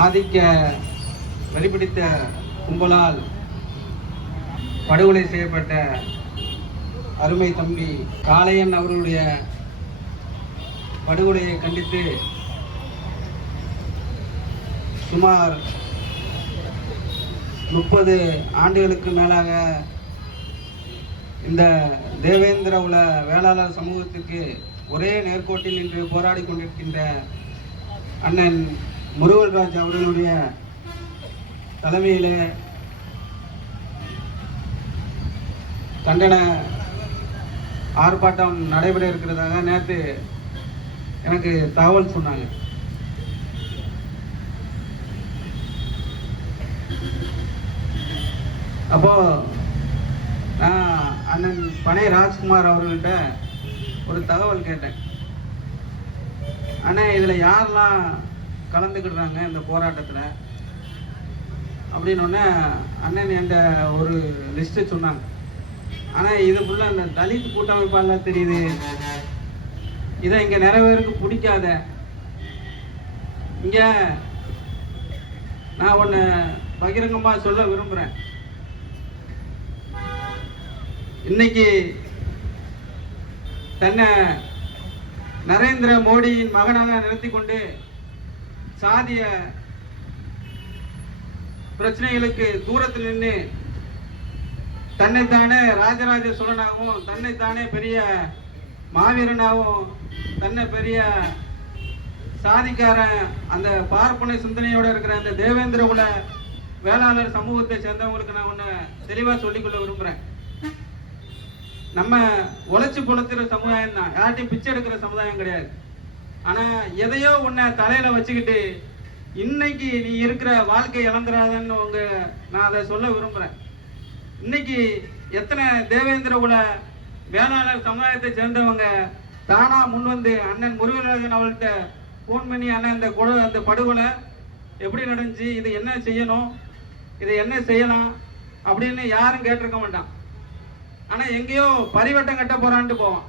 ஆதிக்க வழிபிடித்த கும்பலால் படுகொலை செய்யப்பட்ட அருமை தம்பி காளையன் அவர்களுடைய படுகொலையை கண்டித்து சுமார் முப்பது ஆண்டுகளுக்கு மேலாக இந்த தேவேந்திர உல வேளாளர் சமூகத்துக்கு ஒரே நேர்கோட்டில் இன்று போராடி கொண்டிருக்கின்ற அண்ணன் முருகன்ராஜ் அவர்களுடைய தலைமையில் கண்டன ஆர்ப்பாட்டம் நடைபெற இருக்கிறதாக நேற்று எனக்கு தகவல் சொன்னாங்க. அப்போ நான் அண்ணன் பனை ராஜ்குமார் அவர்கள்ட்ட ஒரு தகவல் கேட்டேன். அண்ணே இதில் யாரெல்லாம் கலந்துக்கிடுறாங்க இந்த போராட்டத்தில். அப்படின்னோடனே அண்ணன் என்கிட்ட ஒரு லிஸ்ட்டு சொன்னாங்க. ஆனால் இது ஃபுல்லாக இந்த தலித் கூட்டமைப்பாலாம் தெரியுது. இதை இங்கே நிறைவேருக்கு பிடிக்காத. இங்கே நான் ஒன்று பகிரங்கமாக சொல்ல விரும்புகிறேன் இன்னைக்கு தன்னை நரேந்திர மோடியின் மகனாக நிறுத்தி கொண்டு சாதிய பிரச்சனைகளுக்கு தூரத்தில் நின்று தன்னைத்தானே ராஜராஜ சோழனாகவும் தன்னைத்தானே பெரிய மாவீரனாகவும் தன்னை பெரிய சாதிக்காரன் அந்த பார்ப்பனை சிந்தனையோட இருக்கிற அந்த தேவேந்திர குல வேளாளர் சமூகத்தை சேர்ந்தவங்களுக்கு நான் ஒன்று தெளிவாக சொல்லிக்கொள்ள விரும்புகிறேன் நம்ம உழைச்சி பொழைச்சிற சமுதாயம் தான் யார்ட்டையும் பிச்சை எடுக்கிற சமுதாயம் கிடையாது. ஆனா எதையோ உன்னை தலையில வச்சுக்கிட்டு இன்னைக்கு நீ இருக்கிற வாழ்க்கை இழந்துடாதன்னு உங்க நான் அதை சொல்ல விரும்புறேன். இன்னைக்கு எத்தனை தேவேந்திர குல வேளாளர் சமுதாயத்தை சேர்ந்தவங்க தானா முன் வந்து அண்ணன் முருகராஜன் அவர்கிட்ட ஃபோன் பண்ணி அண்ணன் அந்த கொலை அந்த படுகொலை எப்படி நடந்துச்சு? இது என்ன செய்யணும்? இதை என்ன செய்யலாம்? அப்படின்னு யாரும் கேட்டிருக்க மாட்டான். ஆனா எங்கேயோ பரிவட்டம் கட்ட போறான்ட்டு போவான்.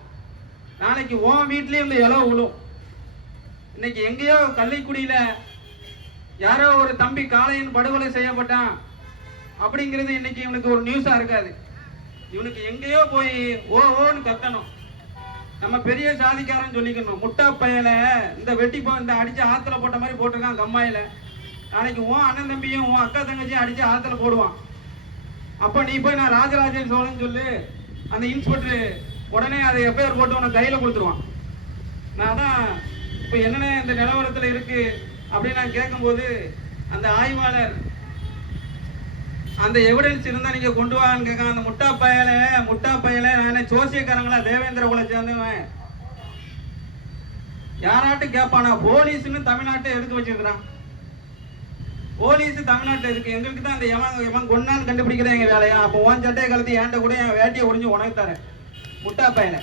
நாளைக்கு உன் வீட்லயும் இந்த இலவு விழும் இன்னைக்கு எங்கேயோ கள்ளிக்குடியில யாரோ ஒரு தம்பி காளையன் படுகொலை செய்யப்பட்டான். அப்படிங்கிறது இன்னைக்கு இவனுக்கு ஒரு நியூஸா இருக்காது. இவனுக்கு எங்கேயோ போய் ஓ ஓன்னு கத்தணும். நம்ம பெரிய சாதிக்காரன் சொல்லிக்கணும். முட்டா பையல இந்த வெட்டி இந்த அடிச்சு ஆத்துல போட்ட மாதிரி போட்டிருக்கான் கம்மாயில. நாளைக்கு உன் அண்ணன் தம்பியும் உன் அக்கா தங்கச்சியும் அடிச்சு ஆத்துல போடுவான். அப்ப நீ போய் நான் ராஜராஜன் சோழன் சொல்லு. அந்த இன்ஸ்பெக்டர் உடனே அதை எஃப்ஐஆர் போட்டு உனக்கு கையில கொடுத்துருவான். நான் தான் இப்போ என்னென்ன இந்த நிலவரத்துல இருக்கு அப்படின்னு நான் கேட்கும்போது அந்த ஆய்வாளர் அந்த எவிடன்ஸ் இருந்தா நீங்க கொண்டு வான்னு கேட்க அந்த முட்டா பயல முட்டா பயல நான் சோசியக்காரங்களா தேவேந்திர குல சேர்ந்தவன். யாராட்டும் கேட்பானா? போலீஸ்னு தமிழ்நாட்டை எதுக்கு வச்சிருக்கிறான்? போலீஸ் தமிழ்நாட்டில் இருக்கு. எங்களுக்கு தான் அந்த எவன் எவன் கொண்டான்னு கண்டுபிடிக்கிற எங்க வேலையா. அப்போ உன் சட்டையை கலந்து ஏன்ட்ட கூட என் வேட்டியை ஒடிஞ்சு உனக்கு தரேன். முட்டா பயலை.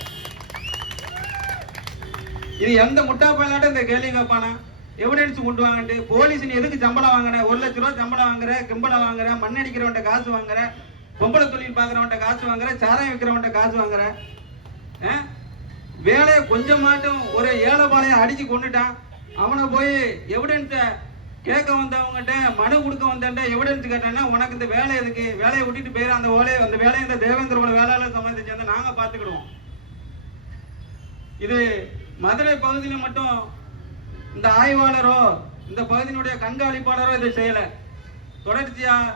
இது எந்த முட்டா பயலாட்டும் இந்த கேள்வி கேட்பானா? எவிடன்ஸ் கொண்டு வாங்கிட்டு போலீஸ் நீ எதுக்கு சம்பளம் வாங்கின ஒரு லட்ச ரூபா சம்பளம் வாங்குற கிம்பளம் வாங்குற மண் மண்ணடிக்கிறவன்ட்ட காசு வாங்குற பொம்பளை தொழில் பார்க்குறவன்ட்ட காசு வாங்குற சாராயம் விற்கிறவன்ட்ட காசு வாங்குற வேலையை கொஞ்சமாட்டும் ஒரு ஏழைப்பாளைய அடிச்சு கொண்டுட்டான். அவனை போய் எவிடன்ஸை கேட்க வந்தவங்ககிட்ட மனு கொடுக்க வந்தேன்ட்ட எவிடன்ஸ் கேட்டானா உனக்கு இந்த வேலை எதுக்கு? வேலையை விட்டுட்டு போயிரு. அந்த வேலையை அந்த வேலையை இந்த தேவேந்திரோட வேலையில சமாளத்தை சேர்ந்து நாங்கள் பார்த்துக்கிடுவோம். இது மதுரை பகுதியில் மட்டும் இந்த ஆய்வாளரோ இந்த பகுதியினுடைய கண்காணிப்பாளரோ இதை செய்யலை. தொடர்ச்சியாக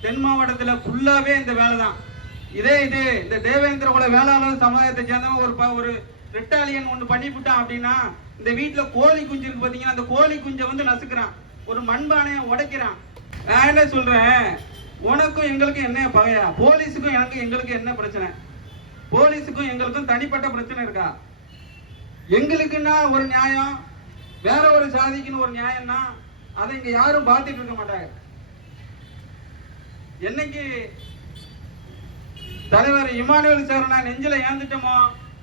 தென் மாவட்டத்தில் ஃபுல்லாகவே இந்த வேலை தான் இதே இது இந்த தேவேந்திர குல வேளாளர் சமுதாயத்தை சேர்ந்தவங்க ஒரு ப- ஒரு ரிட்டாலியன் ஒன்று பண்ணிவிட்டான் அப்படின்னா இந்த வீட்டில் கோழி குஞ்சு இருக்கு பார்த்தீங்கன்னா அந்த கோழி குஞ்சை வந்து நசுக்கிறான். ஒரு மண்பானையை உடைக்கிறான். நான் என்ன சொல்கிறேன் உனக்கும் எங்களுக்கும் என்ன பகையா? போலீஸுக்கும் எனக்கு எங்களுக்கு என்ன பிரச்சனை? போலீஸுக்கும் எங்களுக்கும் தனிப்பட்ட பிரச்சனை இருக்கா? எங்களுக்குன்னா ஒரு நியாயம் வேற ஒரு சாதிக்குன்னு ஒரு நியாயம்னா அதை இங்க யாரும் பார்த்துட்டு இருக்க மாட்டாங்க. என்னைக்கு தலைவர் இமானுவேல் சார் நான் நெஞ்சில ஏந்துட்டோமோ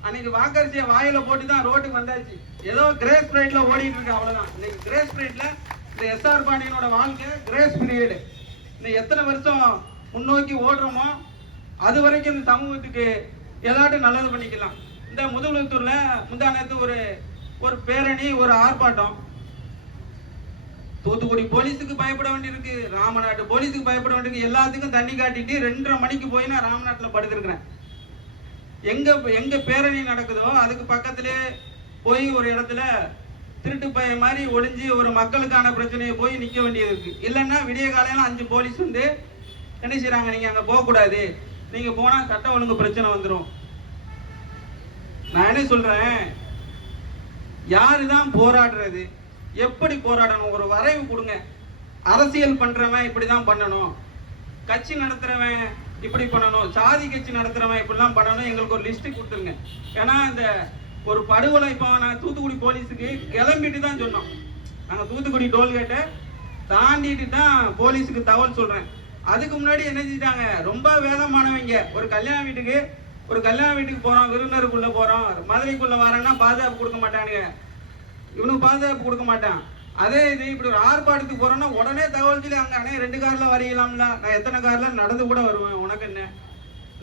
அன்னைக்கு வாக்கரிசியை வாயில போட்டு தான் ரோட்டுக்கு வந்தாச்சு. ஏதோ கிரேஸ் பீரியட்ல ஓடிட்டு இருக்கு அவ்வளவுதான். இன்னைக்கு கிரேஸ் பீரியட்ல இந்த எஸ்ஆர் பாண்டியனோட வாழ்க்கை கிரேஸ் பிரியடு இந்த எத்தனை வருஷம் முன்னோக்கி ஓடுறோமோ அது வரைக்கும் இந்த சமூகத்துக்கு ஏதாட்டும் நல்லது பண்ணிக்கலாம். இந்த முதலத்தூர்ல முந்தானத்து ஒரு ஒரு பேரணி ஒரு ஆர்ப்பாட்டம். தூத்துக்குடி போலீஸுக்கு பயப்பட வேண்டியிருக்கு. ராமநாட்டு போலீஸுக்கு பயப்பட வேண்டியிருக்கு. எல்லாத்துக்கும் தண்ணி காட்டிட்டு ரெண்டரை மணிக்கு போய் நான் ராமநாட்டில் படுத்திருக்கிறேன். எங்க எங்க பேரணி நடக்குதோ அதுக்கு பக்கத்திலே போய் ஒரு இடத்துல திருட்டு பய மாதிரி ஒளிஞ்சு ஒரு மக்களுக்கான பிரச்சனையை போய் நிற்க வேண்டியது இருக்கு இல்லைன்னா விடிய காலையில அஞ்சு போலீஸ் வந்து என்ன செய்கிறாங்க நீங்க அங்கே போகக்கூடாது. நீங்கள் நீங்க போனா சட்ட ஒழுங்கு பிரச்சனை வந்துடும் நான் என்ன சொல்றேன்? யாரு தான் போராடுறது? எப்படி போராடணும்? ஒரு வரைவு கொடுங்க. அரசியல் பண்றவன் இப்படிதான் பண்ணணும். கட்சி நடத்துறவன் இப்படி பண்ணணும். சாதி கட்சி நடத்துறவன் இப்படிலாம் பண்ணணும். எங்களுக்கு ஒரு லிஸ்ட் கொடுத்துருங்க. ஏன்னா இந்த ஒரு படுகொலை இப்போ நான் தூத்துக்குடி போலீஸுக்கு கிளம்பிட்டு தான் சொன்னோம். நாங்கள் தூத்துக்குடி டோல்கேட்டை தாண்டிட்டு தான் போலீஸுக்கு தகவல் சொல்றேன். அதுக்கு முன்னாடி என்ன செஞ்சிட்டாங்க? ரொம்ப வேதமானவங்க. ஒரு கல்யாண வீட்டுக்கு ஒரு கல்யாண வீட்டுக்கு போறோம் விருந்தினருக்குள்ள போறோம் மதுரைக்குள்ள வரேன்னா பாதுகாப்பு கொடுக்க மாட்டானுங்க. இவனுக்கு பாதுகாப்பு கொடுக்க மாட்டான். அதே இது இப்படி ஒரு ஆர்ப்பாட்டத்துக்கு போறோம்னா உடனே தகவல் சொல்லி அங்க அண்ணே ரெண்டு கார்ல வரையலாம்ல நான் எத்தனை கார்ல? நடந்து கூட வருவேன் உனக்கு என்ன?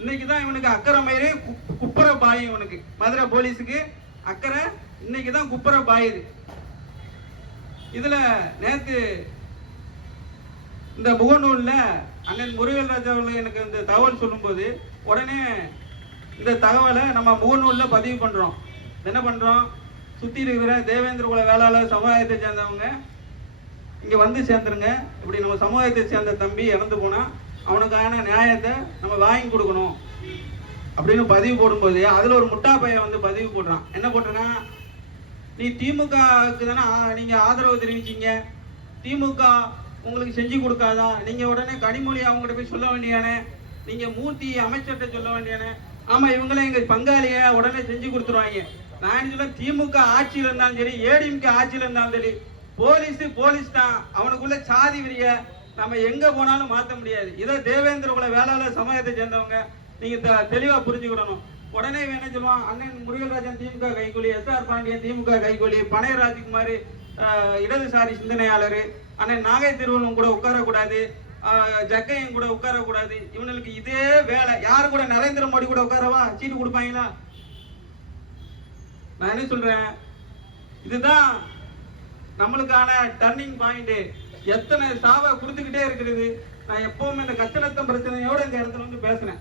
இன்னைக்கு தான் இவனுக்கு அக்கறை மயிறு குப்புற பாய் இவனுக்கு. மதுரை போலீஸுக்கு அக்கறை இன்னைக்கு தான் குப்புற பாயுது. இதுல நேத்து இந்த முகநூல்ல அண்ணன் முருகன் ராஜா அவர்கள் எனக்கு இந்த தகவல் சொல்லும்போது உடனே இந்த தகவலை நம்ம முகநூலில் பதிவு பண்ணுறோம் என்ன பண்ணுறோம் சுற்றி இருக்கிற தேவேந்திர குல வேளாளர் சமுதாயத்தை சேர்ந்தவங்க இங்கே வந்து சேர்ந்துருங்க. இப்படி நம்ம சமுதாயத்தை சேர்ந்த தம்பி இறந்து போனால் அவனுக்கான நியாயத்தை நம்ம வாங்கி கொடுக்கணும் அப்படின்னு பதிவு போடும்போது அதில் ஒரு முட்டா பையன் வந்து பதிவு போடுறான். என்ன போட்டிருக்கான் நீ திமுகவுக்கு தானே நீங்கள் ஆதரவு தெரிவிச்சிங்க. திமுக உங்களுக்கு செஞ்சு கொடுக்காதா? நீங்கள் உடனே கனிமொழி அவங்ககிட்ட போய் சொல்ல வேண்டியானே நீங்கள் மூர்த்தி அமைச்சர்கிட்ட சொல்ல வேண்டியானே ஆமா இவங்களே எங்க பங்காளிய உடனே செஞ்சு கொடுத்துருவாங்க. நான் என்ன சொல்ல திமுக ஆட்சியில் இருந்தாலும் சரி ஏடிஎம்கே ஆட்சியில் இருந்தாலும் சரி போலீஸு போலீஸ் தான். அவனுக்குள்ள சாதி விரிய நம்ம எங்க போனாலும் மாற்ற முடியாது. இதை தேவேந்திர குல வேளாளர் சமயத்தை சேர்ந்தவங்க நீங்க தெ- தெளிவா புரிஞ்சுக்கிடணும். உடனே என்ன சொல்லுவான்? அண்ணன் முருகராஜன் திமுக கைகூலி எஸ் ஆர் பாண்டியன் திமுக கைகூலி பனைய ராஜ்குமார் இடதுசாரி சிந்தனையாளர் அண்ணன் நாகை திருவள்ளுவம் கூட உட்காரக்கூடாது. ஆஹ், கூட உட்காரக்கூடாது. இவனுக்கு இதே வேலை. யார் கூட? நரேந்திர மோடி கூட உட்காரவா? சீட்டு கொடுப்பாங்களா? நான் என்ன சொல்றேன்? இதுதான் நம்மளுக்கான டர்னிங் பாயிண்ட் எத்தனை சாவை கொடுத்துக்கிட்டே இருக்கிறது. நான் எப்பவுமே இந்த கச்சனத்தம் பிரச்சனையோட இந்த இடத்துல வந்து பேசுனேன்.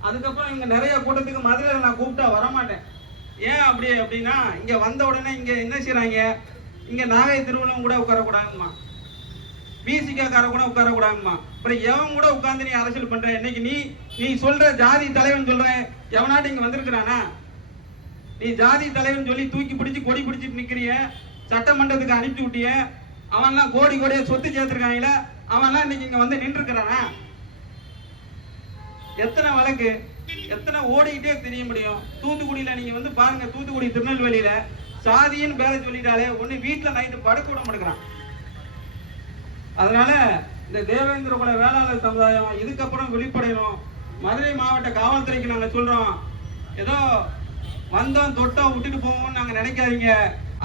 அதுக்கப்புறம் இங்க நிறைய கூட்டத்துக்கு மதுரையில் நான் கூப்பிட்டா வரமாட்டேன். ஏன் அப்படி அப்படின்னா இங்க வந்த உடனே இங்க என்ன செய்யறாங்க இங்க நாகை திருவள்ளுவம் கூட உட்காரக்கூடாதுமா பிசிகா கூட கூட உட்காரக்கூடாதுமா அப்புறம் எவன் கூட உட்கார்ந்து நீ அரசியல் பண்ற. இன்னைக்கு நீ நீ சொல்ற ஜாதி தலைவன் சொல்ற எவனாட்டு இங்க வந்திருக்கிறானா? நீ ஜாதி தலைவன் சொல்லி தூக்கி பிடிச்சு கொடி பிடிச்சிட்டு நிக்கிறிய சட்டமன்றத்துக்கு அனுப்பிச்சு விட்டிய அவன்லாம் கோடி கோடியா சொத்து சேர்த்திருக்காங்களே அவன்லாம் இன்னைக்கு இங்க வந்து நின்று இருக்கிறானா எத்தனை வழக்கு எத்தனை ஓடிக்கிட்டே தெரிய முடியும். தூத்துக்குடியில நீங்க வந்து பாருங்க தூத்துக்குடி திருநெல்வேலியில சாதியின் பேரை சொல்லிட்டாலே ஒண்ணு வீட்டுல நைட்டு படுக்க விட மாட்டேங்கிறான். அதனால இந்த தேவேந்திர குல வேளாளர் சமுதாயம் இதுக்கப்புறம் வெளிப்படையணும் மதுரை மாவட்ட காவல்துறைக்கு நாங்கள் சொல்கிறோம் ஏதோ வந்தோம் தொட்டோம் விட்டுட்டு போவோம்னு நாங்கள் நினைக்காதீங்க.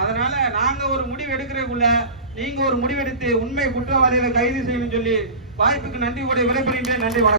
அதனால நாங்கள் ஒரு முடிவு எடுக்கிறதுக்குள்ள நீங்கள் ஒரு முடிவெடுத்து உண்மை குற்றவாளிகளை கைது செய்யணும்னு சொல்லி வாய்ப்புக்கு நன்றி கூட விடைபெறுகின்றேன். நன்றி வணக்கம்.